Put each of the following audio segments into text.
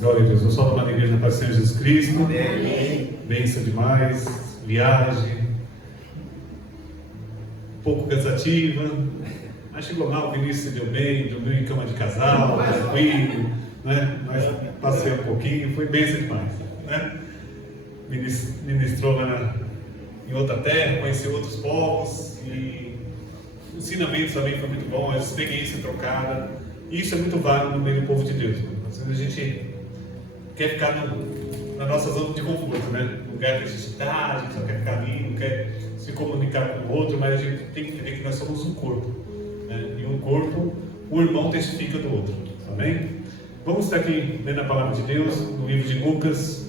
Glória a Deus. Eu sou uma igreja na paz do Senhor Jesus Cristo. Amém. Bênção demais. Viagem. Um pouco cansativa. Mas chegou lá, o Vinícius se deu bem, dormiu em cama de casal, tranquilo, né? Mas passei um pouquinho, foi bênção demais, né? Ministrou em outra terra, conheceu outros povos e o ensinamento também foi muito bom, a experiência trocada. Isso é muito válido no meio do povo de Deus. Às vezes a gente quer ficar na nossa zona de conforto, né? Não quer que a gente está, a gente só quer ficar ali, não quer se comunicar com o outro, mas a gente tem que entender que nós somos um corpo, né? E um corpo, o irmão testifica do outro, amém? Vamos estar aqui lendo a palavra de Deus no livro de Lucas,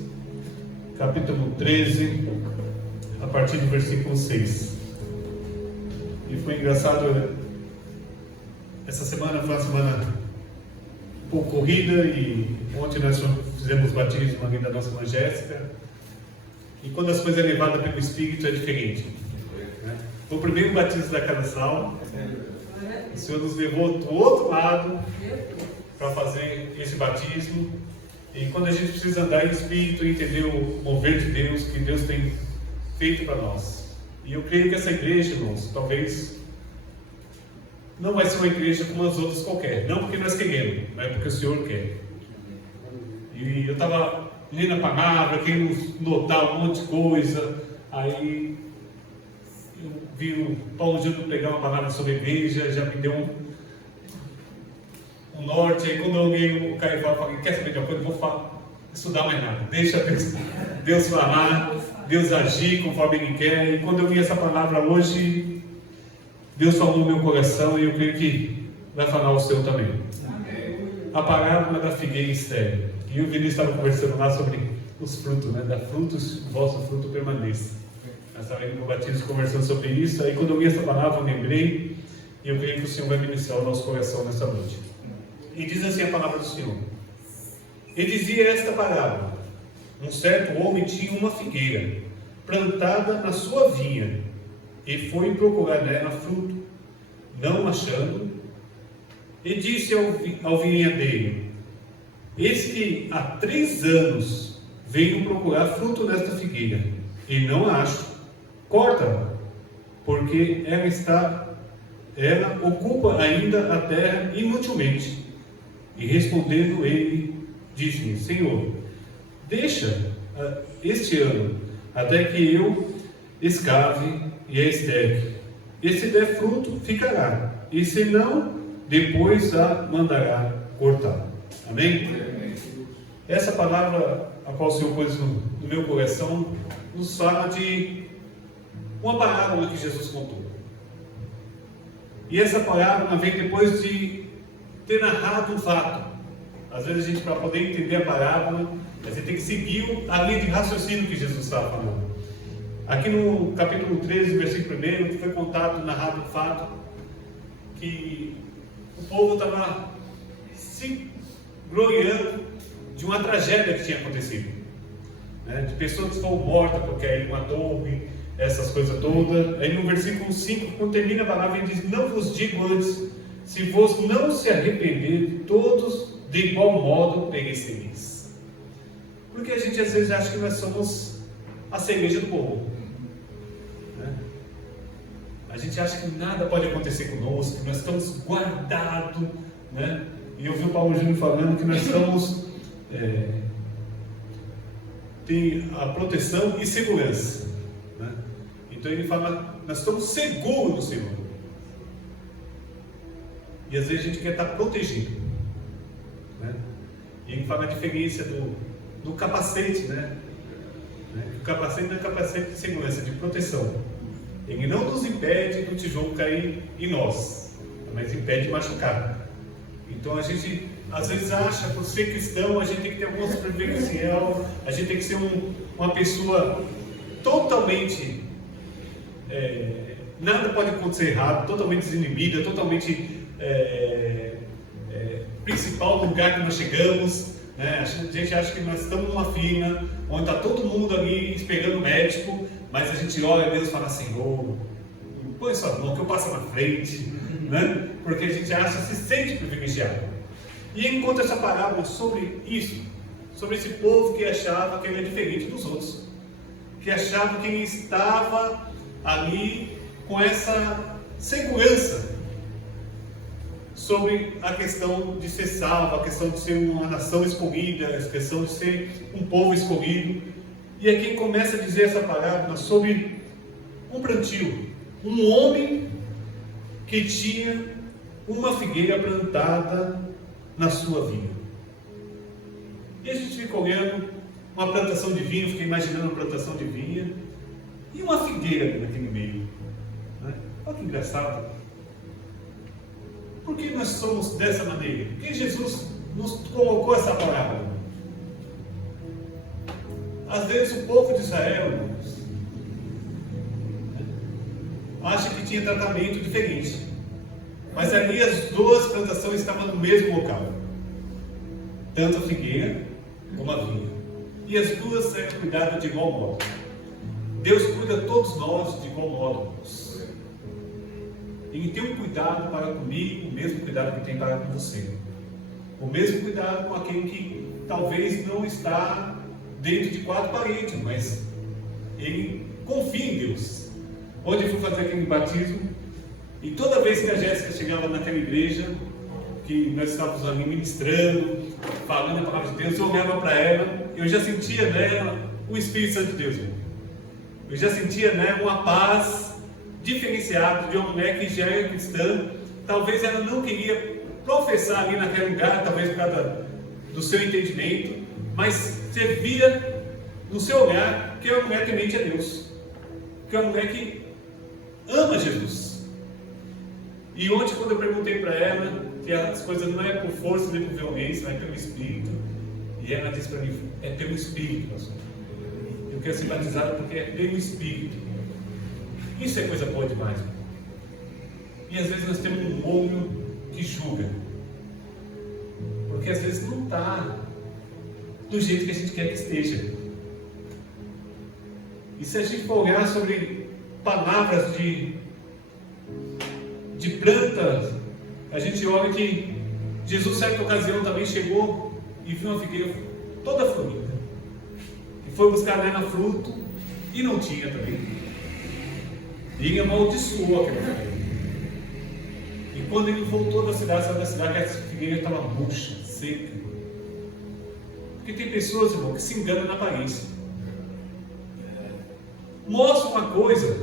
capítulo 13, a partir do versículo 6. E foi engraçado, essa semana foi uma semana um pouco corrida e ontem nós fizemos batismo ali da nossa irmã Jéssica. E quando as coisas é levadas pelo Espírito é diferente, né? Foi o primeiro batismo da Canaçal. O Senhor nos levou do outro lado para fazer esse batismo. E quando a gente precisa andar em Espírito e entender o mover de Deus, que Deus tem feito para nós. E eu creio que essa igreja, irmãos, talvez não vai ser uma igreja como as outras qualquer. Não porque nós queremos, mas porque o Senhor quer. E eu estava lendo a palavra, querendo notar um monte de coisa. Aí eu vi o Paulo Júnior pregar uma palavra sobre a igreja, já me deu um norte. Aí quando eu olhei o Caio, eu falei, quer saber de uma coisa? Eu vou estudar mais nada. Deixa Deus falar, Deus agir conforme Ele quer. E quando eu vi essa palavra hoje, Deus falou no meu coração e eu creio que vai falar o seu também. A parábola da figueira estéril. E o Vinícius estava conversando lá sobre os frutos, né? Da frutos, o vosso fruto permaneça. Nós estávamos indo no batismo conversando sobre isso. Aí quando eu vi essa palavra, eu lembrei. E eu creio que o Senhor vai ministrar o nosso coração nessa noite. E diz assim a palavra do Senhor. E dizia esta parábola: um certo homem tinha uma figueira plantada na sua vinha, e foi procurar nela fruto, não achando, e disse ao vinhadeiro: eis que há 3 anos venho procurar fruto nesta figueira, e não acho. Corta-a, porque ela ocupa ainda a terra inutilmente. E respondendo ele, disse-me: Senhor, deixa este ano, até que eu escave e a esterque. E se der fruto, ficará. E se não, depois a mandará cortar. Amém? Essa palavra, a qual o Senhor pôs no meu coração, nos fala de uma parábola que Jesus contou. E essa parábola vem depois de ter narrado um fato. Às vezes a gente, para poder entender a parábola, a gente tem que seguir a linha de raciocínio que Jesus estava falando. Aqui no capítulo 13, versículo 1, foi contado, narrado um fato que o povo estava se gloriando de uma tragédia que tinha acontecido, né? De pessoas que foram mortas porque aí uma torre, essas coisas todas. Aí no versículo 5, quando termina a palavra, ele diz: não vos digo antes, se vos não se arrepender, todos de igual modo perecereis. Porque a gente às vezes acha que nós somos a cerveja do povo, né? A gente acha que nada pode acontecer conosco, que nós estamos guardados, né? E eu vi o Paulo Júnior falando que nós estamos tem a proteção e segurança, né? Então ele fala, nós estamos seguros no Senhor. E às vezes a gente quer estar protegido, né? E ele fala a diferença do capacete, né? O capacete não é capacete de segurança, de proteção. Ele não nos impede do tijolo cair em nós, mas impede de machucar. Então a gente às vezes acha, por ser cristão, a gente tem que ter alguma superficial, a gente tem que ser uma pessoa totalmente, nada pode acontecer errado, totalmente desinibida, totalmente principal lugar que nós chegamos, né? A gente acha que nós estamos numa fila, onde está todo mundo ali esperando o médico, mas a gente olha a Deus e fala: Senhor, põe sua mão que eu passo na frente, né? Porque a gente acha, se sente privilegiado. E ele conta essa parábola sobre isso, sobre esse povo que achava que ele é diferente dos outros, que achava que ele estava ali com essa segurança sobre a questão de ser salvo, a questão de ser uma nação escolhida, a questão de ser um povo escolhido. E aqui começa a dizer essa parábola sobre um plantio, um homem que tinha uma figueira plantada na sua vinha. E a gente fica olhando uma plantação de vinho, fica imaginando uma plantação de vinha e uma figueira naquele meio, né? Olha que engraçado. Por que nós somos dessa maneira? Por que Jesus nos colocou essa parábola? Às vezes o povo de Israel, irmãos, acha que tinha tratamento diferente, mas ali as duas plantações estavam no mesmo local, tanto a figueira como a vinha, e as duas eram cuidadas de igual modo. Deus cuida todos nós de igual modo, irmãos. Ele tem um cuidado para comigo, o mesmo cuidado que tem para com você, o mesmo cuidado com aquele que talvez não está dentro de quatro paredes, mas ele confia em Deus. Onde eu fui fazer aquele batismo, e toda vez que a Jéssica chegava naquela igreja, que nós estávamos ali ministrando, falando a palavra de Deus, eu olhava para ela, eu já sentia nela o Espírito Santo de Deus. Eu já sentia nela uma paz diferenciada de uma mulher que já é cristã. Talvez ela não queria professar ali naquele lugar, talvez por causa do seu entendimento, mas você via no seu olhar que é uma mulher temente a Deus, que é uma mulher que ama Jesus. E ontem, quando eu perguntei para ela que as coisas não é por força nem por violência, mas pelo Espírito, e ela disse para mim: é pelo Espírito, pastor. Eu quero ser batizado porque é pelo Espírito. Isso é coisa boa demais. E às vezes nós temos um olho que julga, porque às vezes não está do jeito que a gente quer que esteja. E se a gente for olhar sobre palavras de plantas, a gente olha que Jesus, certa ocasião, também chegou e viu uma figueira toda florida, e foi buscar nela fruto e não tinha também. E ele amaldiçoou aquela figueira. E quando ele voltou da cidade, saiu da cidade, essa figueira estava murcha, seca. Porque tem pessoas, irmão, que se enganam na aparência. Mostram uma coisa,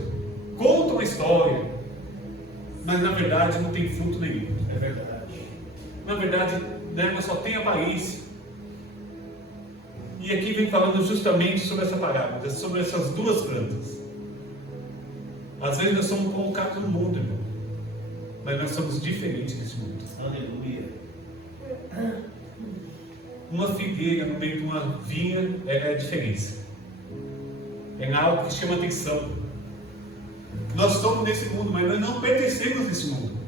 contam uma história, mas na verdade não tem fruto nenhum. É verdade. Na verdade, ela só tem aparência. E aqui vem falando justamente sobre essa parábola, sobre essas duas plantas. Às vezes nós somos colocados no mundo, irmão, mas nós somos diferentes desse mundo. Aleluia. Uma figueira no meio de uma vinha é a diferença. É algo que chama atenção. Nós somos nesse mundo, mas nós não pertencemos a esse mundo.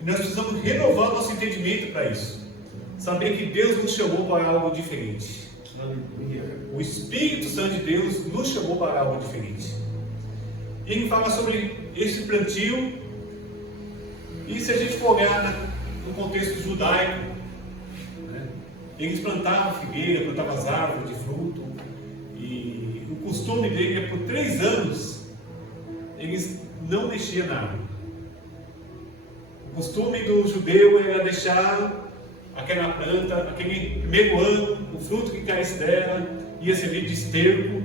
E nós precisamos renovar nosso entendimento para isso. Saber que Deus nos chamou para algo diferente. O Espírito Santo de Deus nos chamou para algo diferente. E ele fala sobre esse plantio. E se a gente for olhar no contexto judaico, né, eles plantavam figueira, plantavam as árvores de fruto. E o costume dele é por 3 anos eles não mexiam na árvore. O costume do judeu era deixar aquela planta, aquele primeiro ano, o fruto que caísse dela ia servir de esterco,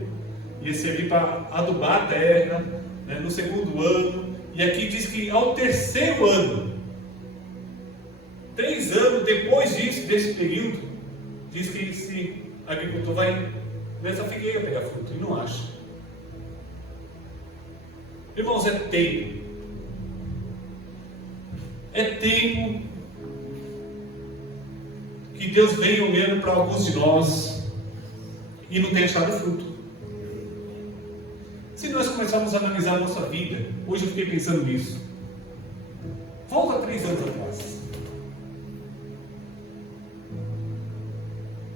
ia servir para adubar a terra, né, no segundo ano. E aqui diz que ao 3º ano, 3 anos depois disso, desse período, diz que esse agricultor vai nessa figueira pegar fruto, e não acha. Irmãos, é tempo. É tempo que Deus vem olhando para alguns de nós e não tem achado fruto. Se nós começarmos a analisar a nossa vida, hoje eu fiquei pensando nisso. Volta 3 anos atrás.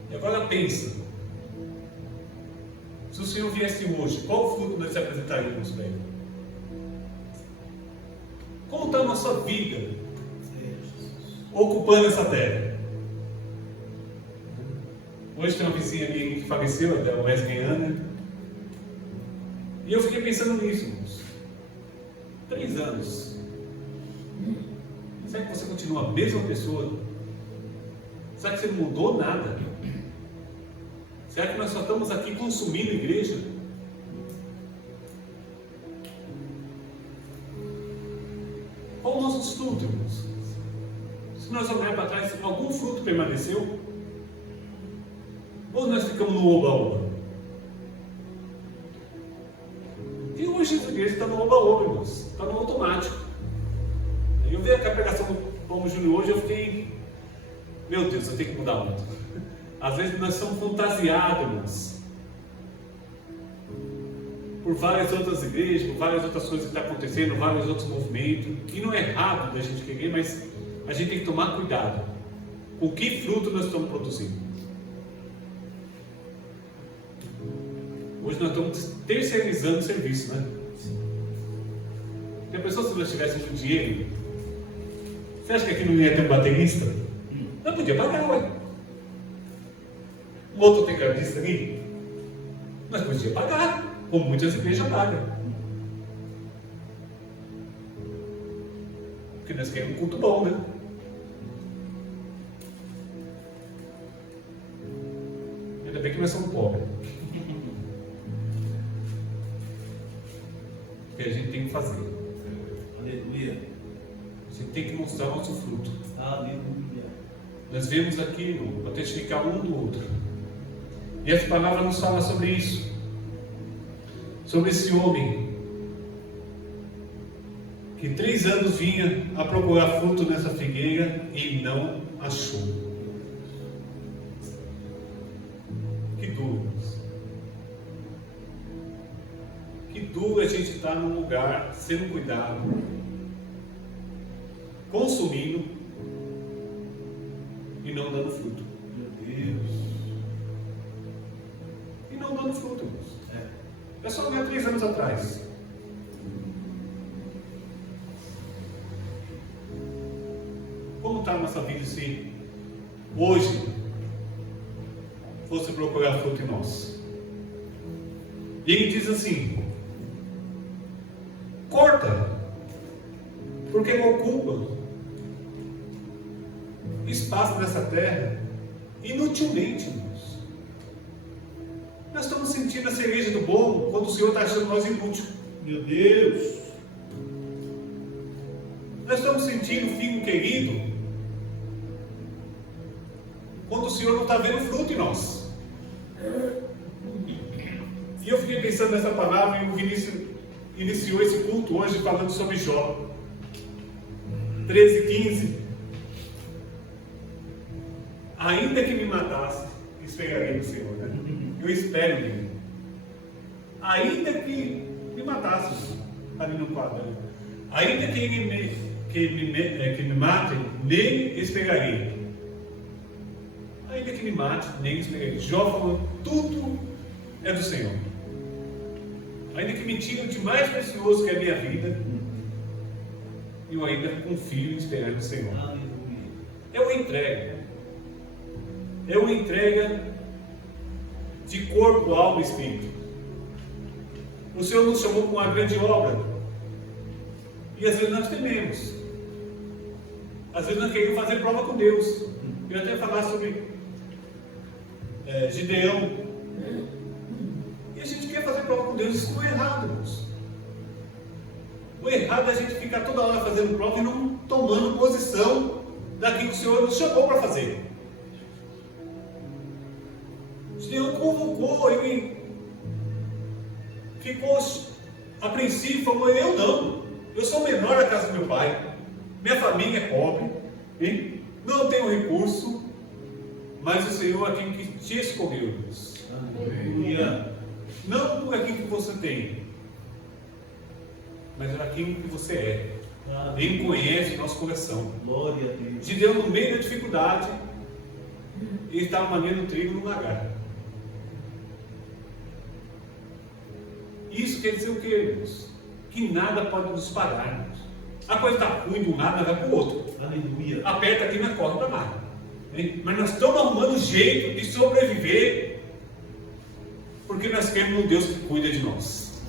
E agora pensa. Se o Senhor viesse hoje, qual fruto nós apresentaríamos para Ele? Como está a nossa vida ocupando essa terra? Hoje tem uma vizinha minha que faleceu, a Wesley Ana. E eu fiquei pensando nisso, irmãos. 3 anos. Será que você continua a mesma pessoa? Será que você não mudou nada? Será que nós só estamos aqui consumindo a igreja? Qual os nossos frutos, irmãos? Se nós olharmos para trás, algum fruto permaneceu? Ou nós ficamos no oba-oba? E hoje a igreja está no oba-oba, irmãos. Está no automático. Eu vi a pregação do Paulo Júnior hoje, eu fiquei, meu Deus, eu tenho que mudar muito. Às vezes nós somos fantasiados, irmãos, por várias outras igrejas, por várias outras coisas que estão acontecendo, vários outros movimentos. E não é errado da gente querer, mas a gente tem que tomar cuidado com que fruto nós estamos produzindo. Hoje nós estamos terceirizando o serviço, né? Já pensou se nós tivéssemos dinheiro? Você acha que aqui não ia ter um baterista? Não podia pagar, ué. Um outro tecladista ali? Nós podíamos pagar, como muitas igrejas pagam. Porque nós queremos um culto bom, né? Ainda bem que nós somos pobres. O que a gente tem que fazer? Aleluia. A gente tem que mostrar o nosso fruto. Aleluia. Nós vemos aqui para testificar um do outro. E essa palavra nos fala sobre isso. Sobre esse homem que 3 anos vinha a procurar fruto nessa figueira e não achou. Que duro. Que duro a gente estar num lugar sendo cuidado, consumindo e não dando fruto. Meu Deus. E não dando fruto, irmãos. É só olhar 3 anos atrás. Como está a nossa vida se hoje fosse procurar fruto em nós? E ele diz assim: corta, porque ocupa espaço nessa terra inutilmente, irmãos. Nós estamos sentindo a cereja do bolo quando o Senhor está achando nós inúteis. Meu Deus. Nós estamos sentindo o figo querido quando o Senhor não está vendo fruto em nós. E eu fiquei pensando nessa palavra e o Vinícius iniciou esse culto hoje falando sobre Jó 13:15. Ainda que me matasse, esperaria no Senhor, né? Eu espero nele. Ainda que me matasse, ali no quadro, né? Ainda que me mate, nele esperarei. Ainda que me mate, nele esperarei. Jó falou: tudo é do Senhor. Ainda que me tire o de mais precioso que é a minha vida, eu ainda confio em esperar no Senhor. É uma entrega. É uma entrega de corpo, alma e espírito. O Senhor nos chamou para uma grande obra. E às vezes nós tememos. Às vezes nós queremos fazer prova com Deus. Eu até falar sobre Gideão. E a gente quer fazer prova com Deus. Isso não é errado, irmãos. O errado é a gente ficar toda hora fazendo prova e não tomando posição daquilo que o Senhor nos chamou para fazer. Gideão convocou, ele ficou apreensivo, falou: eu não, eu sou o menor da casa do meu pai, minha família é pobre, não tenho recurso, mas o Senhor é quem que te escolheu. Aleluia. Não por aquilo que você tem, mas por aquilo que você é. Ele conhece o nosso coração. Glória a Deus. Gideão, no meio da dificuldade, ele estava manhando trigo no lagar. Isso quer dizer o que, irmãos? Que nada pode nos parar, irmãos. A coisa está ruim de um lado, vai para o outro. Aleluia. Aperta aqui, mas corre para lá. Mas nós estamos arrumando jeito de sobreviver, porque nós queremos um Deus que cuida de nós.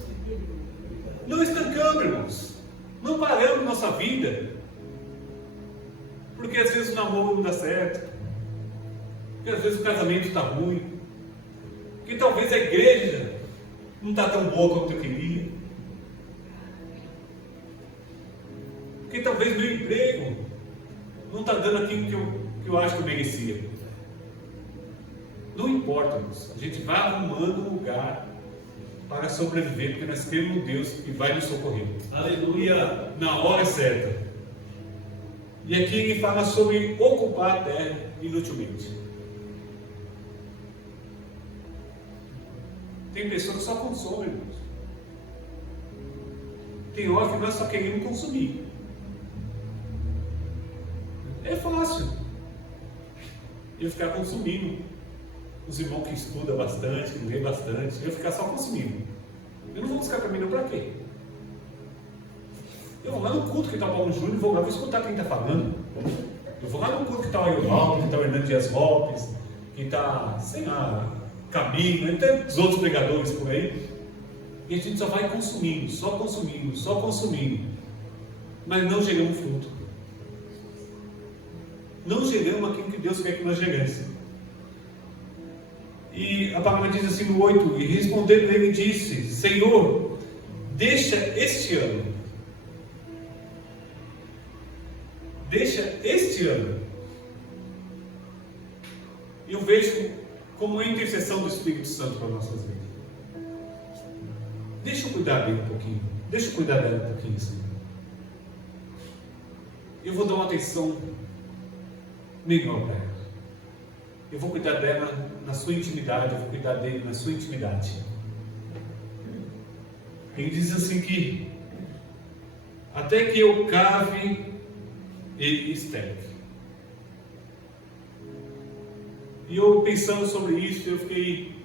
Não estancamos, irmãos. Não paramos nossa vida, porque às vezes o namoro não dá certo, porque às vezes o casamento está ruim, porque talvez a igreja não está tão boa quanto eu queria, porque talvez meu emprego não está dando aquilo que eu acho que eu merecia. Não importa, irmãos. A gente vai arrumando um lugar para sobreviver, porque nós temos um Deus que vai nos socorrer. Aleluia. Na hora certa. E aqui ele fala sobre ocupar a terra inutilmente. Tem pessoas que só consomem, irmãos. Tem hora que nós só queremos consumir. É fácil eu ficar consumindo. Os irmãos que estudam bastante, que lêem bastante, eu ficar só consumindo. Eu não vou buscar para mim, não, para quê? Eu vou lá no culto que está o Paulo Júnior e vou lá escutar quem está falando. Eu vou lá no culto que está o Ailton, que está o Hernando Dias Lopes, que está, sei lá, Camilo, e tantos outros pregadores por aí. E a gente só vai consumindo, só consumindo, só consumindo. Mas não geramos fruto. Não geramos aquilo que Deus quer que nós geremos. E a palavra diz assim no 8, e respondendo ele disse, Senhor, deixa este ano. Eu vejo como a intercessão do Espírito Santo para nossas vidas. Deixa eu cuidar dele um pouquinho. Deixa eu cuidar dela um pouquinho, Senhor. Eu vou dar uma atenção menor para ela. Eu vou cuidar dela na sua intimidade, eu vou cuidar dele na sua intimidade. Ele diz assim que até que eu cave, ele esteve. E eu pensando sobre isso, eu fiquei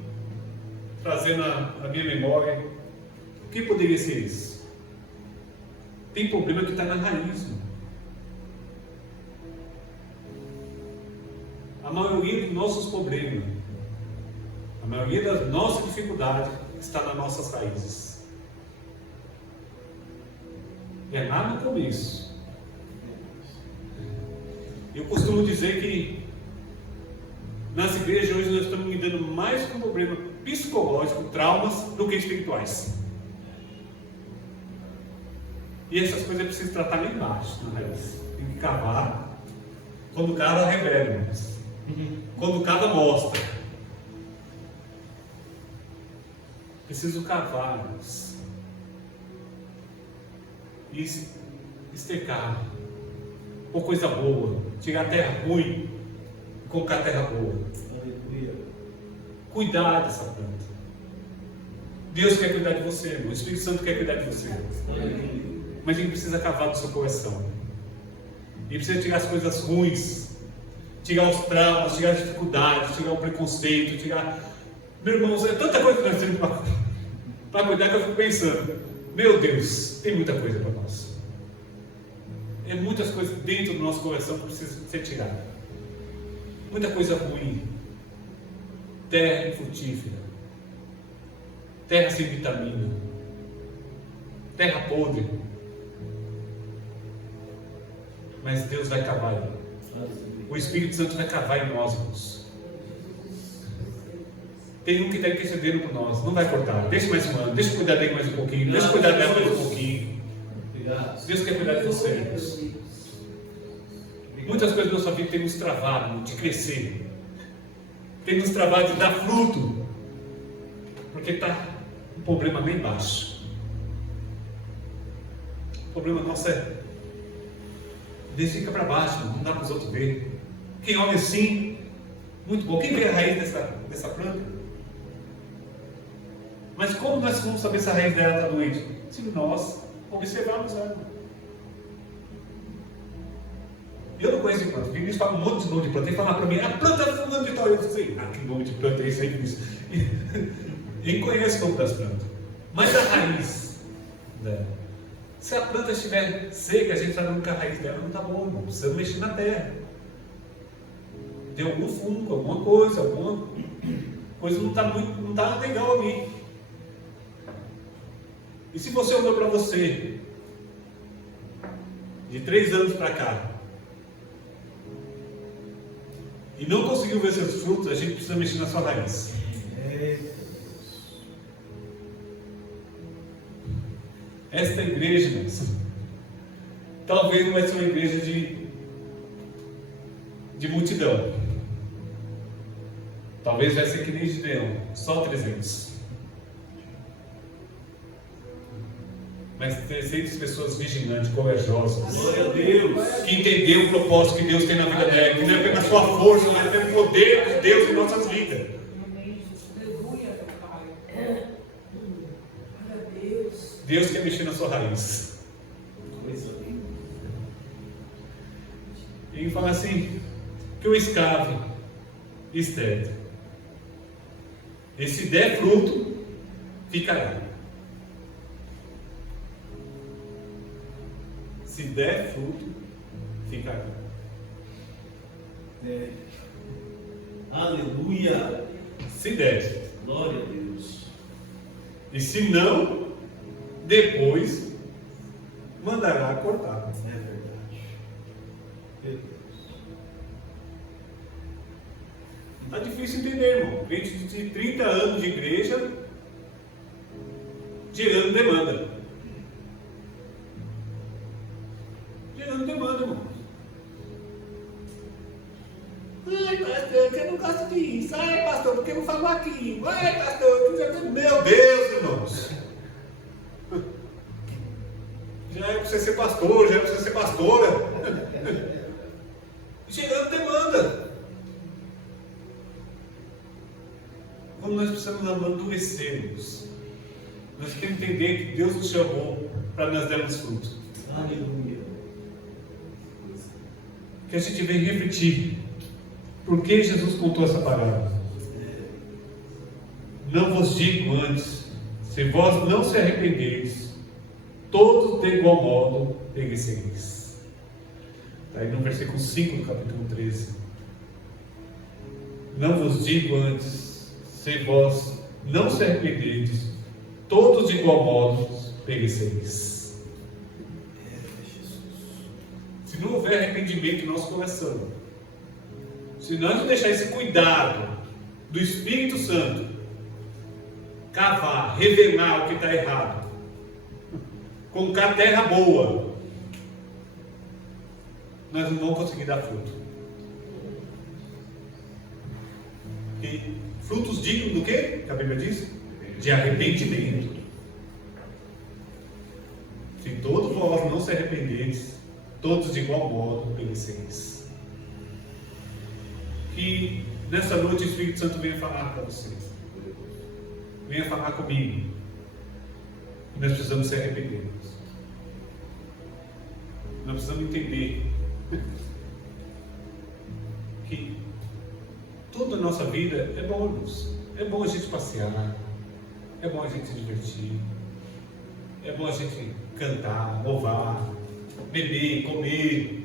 trazendo a minha memória. O que poderia ser isso? Tem problema que está na raiz. A maioria dos nossos problemas, a maioria das nossas dificuldades está nas nossas raízes. É lá no começo. Eu costumo dizer que nas igrejas hoje nós estamos lidando mais com problema psicológico, traumas, do que espirituais. E essas coisas precisam tratar lá embaixo, na raiz. Tem que cavar. Quando cava, revela. Quando cava, mostra. Preciso cavar e estecar. Por coisa boa. Tirar a terra ruim e colocar a terra boa. Aleluia. Cuidar dessa planta. Deus quer cuidar de você, irmão. O Espírito Santo quer cuidar de você. Aleluia. Mas ele precisa cavar do seu coração. Ele precisa tirar as coisas ruins, tirar os traumas, tirar as dificuldades, tirar o preconceito, tirar... Meu irmão, é tanta coisa que nós temos para cuidar que eu fico pensando, meu Deus, tem muita coisa para nós. É muitas coisas dentro do nosso coração que precisa ser tirada. Muita coisa ruim. Terra infrutífera. Terra sem vitamina. Terra podre. Mas Deus vai cavar aí. O Espírito Santo vai cavar em nós, irmãos. Tem um que está intercedendo por nós, não vai cortar. Deixa mais um ano, deixa eu cuidar dele mais um pouquinho, deixa eu cuidar dela mais um pouquinho. Deus quer cuidar de você, irmãos. Muitas coisas na sua vida tem nos travado de crescer, tem nos travado de dar fruto, porque está um problema bem baixo. O problema nosso é Deus fica para baixo, não dá para os outros ver. Quem olha assim, muito bom. Quem vê a raiz dessa planta? Mas como nós vamos saber se a raiz dela está doente? Se nós observarmos ela. Eu não conheço planta. O Vinícius fala um monte de nome de planta. Ele fala para mim, a planta é fulano de tal. Eu sei, que nome de planta é esse aí, Vinícius? Eu conheço o nome das plantas. Mas a raiz dela. Se a planta estiver seca, a gente está dando que a raiz dela não está boa, irmão. Precisa mexer na terra. Tem algum fundo, alguma coisa não está legal ali. E se você olhou para você, de 3 anos para cá, e não conseguiu ver seus frutos, a gente precisa mexer na sua raiz. Esta igreja, talvez não vai ser uma igreja de multidão. Talvez vai ser que nem Gideão, só 300. Mas 300 pessoas vigilantes, corajosas. Glória a Deus. Que entenderam o propósito que Deus tem na vida dela. Que não é pela sua força, mas pelo poder de Deus em nossas vidas. Deus quer mexer na sua raiz. Coisa linda. E fala assim, que o escravo estéril, e se der fruto, ficará. Se der fruto, ficará. Aleluia. Se der. Glória a Deus. E se não, depois mandará cortar. É verdade. Meu Deus. Está difícil entender, irmão. Gente de 30 anos de igreja, gerando demanda. Gerando demanda, irmão. Ai, pastor, porque eu não gosto disso. Ai, pastor, porque eu não falo aqui. Ai, pastor, meu Deus, irmãos. Já é para você ser pastor, já é para você ser pastora. Gerando demanda. Como nós precisamos amadurecermos. Nós temos que entender que Deus nos chamou para nós darmos fruto. Aleluia. Que a gente vem refletir. Por que Jesus contou essa parábola? Não vos digo antes, se vós não se arrependeis, todos de igual modo perecereis. Está aí no versículo 5 do capítulo 13. Não vos digo antes, se vós não se arrependeis, todos de igual modo perecereis. Se não houver arrependimento em nosso coração, se nós não deixar esse cuidado do Espírito Santo cavar, revelar o que está errado, colocar terra boa, nós não vamos conseguir dar fruto. E frutos dignos do quê? Que a Bíblia diz? De arrependimento. Se todos vós não se arrependeis, todos de igual modo perecereis. Que nessa noite o Espírito Santo venha falar para você. Venha falar comigo. Nós precisamos se arrepender. Nós precisamos entender que toda a nossa vida é bom, irmãos. É bom a gente passear. É bom a gente se divertir. É bom a gente cantar, louvar, beber, comer.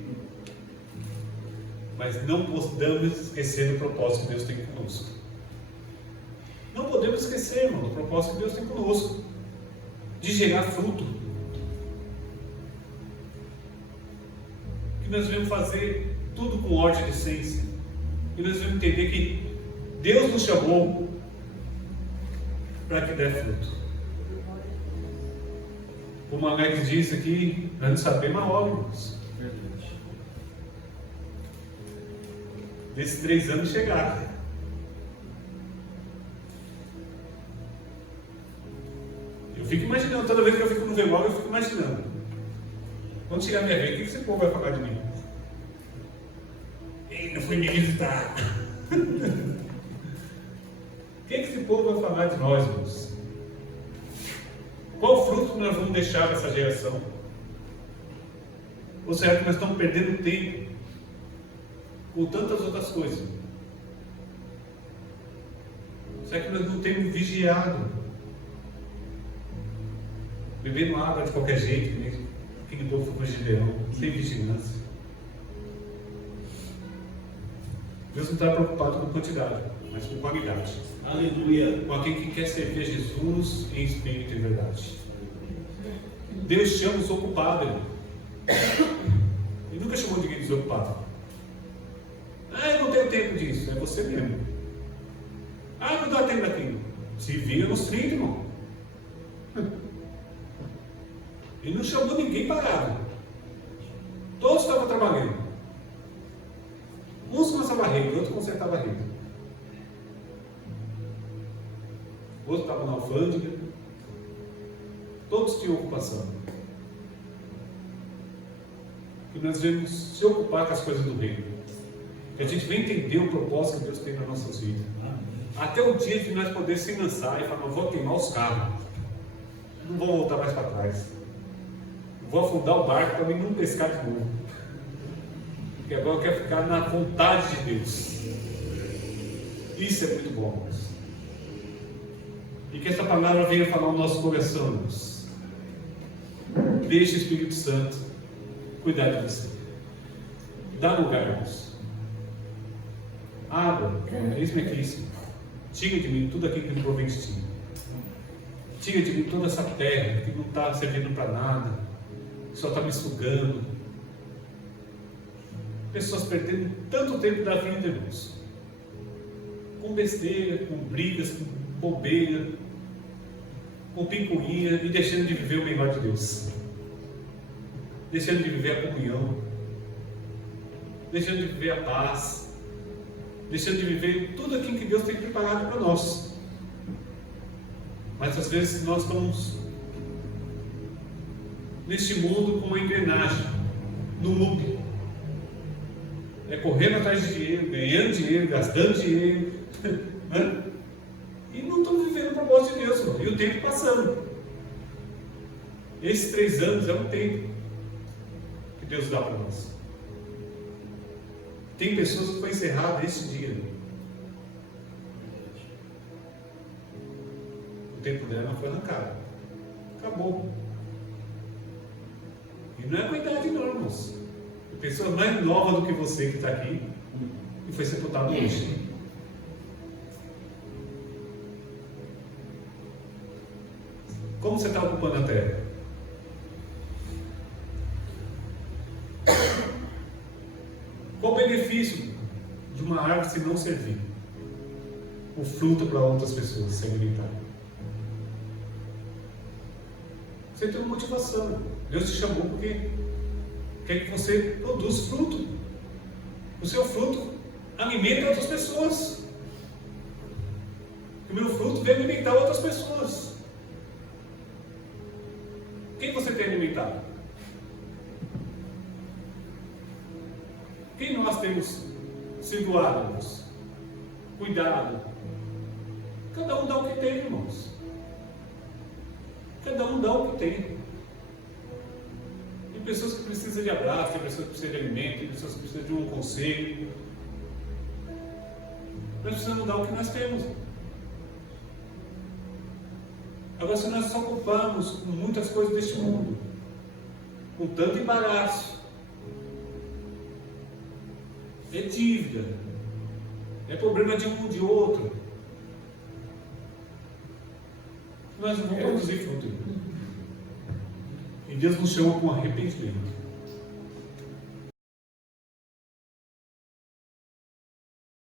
Mas não podemos esquecer do propósito que Deus tem conosco. Não podemos esquecer, irmão, do propósito que Deus tem conosco. De gerar fruto. Que nós devemos fazer tudo com ordem de essência. E nós devemos entender que Deus nos chamou para que dê fruto. Como a Alex disse aqui, nós não sabemos a hora, irmãos. Desses 3 anos chegaram. Eu fico imaginando, toda vez que eu fico no velório, eu fico imaginando. Quando chegar a minha vez, o que esse povo vai falar de mim? Ele não foi me visitar. O que esse povo vai falar de nós, irmãos? Qual fruto nós vamos deixar dessa geração? Ou será que nós estamos perdendo tempo com tantas outras coisas? Será que nós não temos vigiado? Bebendo água de qualquer jeito, mesmo. Aquele povo foi Gideão, sem vigilância. Deus não está preocupado com quantidade, mas com qualidade. Aleluia. Com aquele que quer servir a Jesus em espírito e verdade. Deus chama os ocupados, irmão. Ele nunca chamou ninguém de desocupado. Ah, eu não tenho tempo disso. É você mesmo. Ah, não dá tempo daquilo. Se vira nos 30, irmão. Ele não chamou ninguém parado. Todos estavam trabalhando. Uns consertavam a rede, outros consertavam a rede. Outros estavam na alfândega. Todos tinham ocupação. E nós devemos se ocupar com as coisas do reino. Que a gente vem entender o propósito que Deus tem nas nossas vidas. Até o dia de nós podermos se lançar e falar, não vou queimar os carros. Não vou voltar mais para trás. Vou afundar o barco para mim não pescar de novo. Porque agora eu quero ficar na vontade de Deus. Isso é muito bom, irmãos. E que essa palavra venha falar no nosso coração, irmãos. Deixe o Espírito Santo cuidar de você. Dá lugar, irmãos. Abra, eis-me aqui, Senhor. Tira de mim tudo aquilo que não provém de ti. Tira de mim toda essa terra que não está servindo para nada, que só está me sugando. Pessoas perdendo tanto tempo da vida, irmãos. Com besteira, com brigas, com bobeira, com picuinha e deixando de viver o melhor de Deus. Deixando de viver a comunhão. Deixando de viver a paz. Deixando de viver tudo aquilo que Deus tem preparado para nós. Mas às vezes nós estamos neste mundo com uma engrenagem, no loop. É correndo atrás de dinheiro, ganhando dinheiro, gastando dinheiro, né? E não estamos vivendo o propósito de Deus, irmão. E o tempo passando. Esses 3 anos é um tempo que Deus dá para nós. Tem pessoas que foi encerrada esse dia. O tempo dela foi arrancado. Acabou. E não é com a idade não, irmãos. Tem pessoa mais nova do que você que está aqui e foi sepultado hoje. Como você está ocupando a terra? Qual o benefício de uma árvore se não servir? O fruto para outras pessoas se alimentarem. Você tem uma motivação. Deus te chamou porque quer que você produza fruto. O seu fruto alimenta outras pessoas. O meu fruto vem alimentar outras pessoas. Quem você tem alimentado? Quem nós temos sido árvores? Cuidado. Cada um dá o que tem, irmãos. Cada um dá o que tem. Tem pessoas que precisam de abraço, tem pessoas que precisam de alimento, tem pessoas que precisam de um conselho. Nós precisamos dar o que nós temos. Agora, se nós nos ocupamos com muitas coisas deste mundo, com tanto embaraço, é dívida, é problema de um de outro, nós não vamos produzir fruto. E Deus nos chama com arrependimento.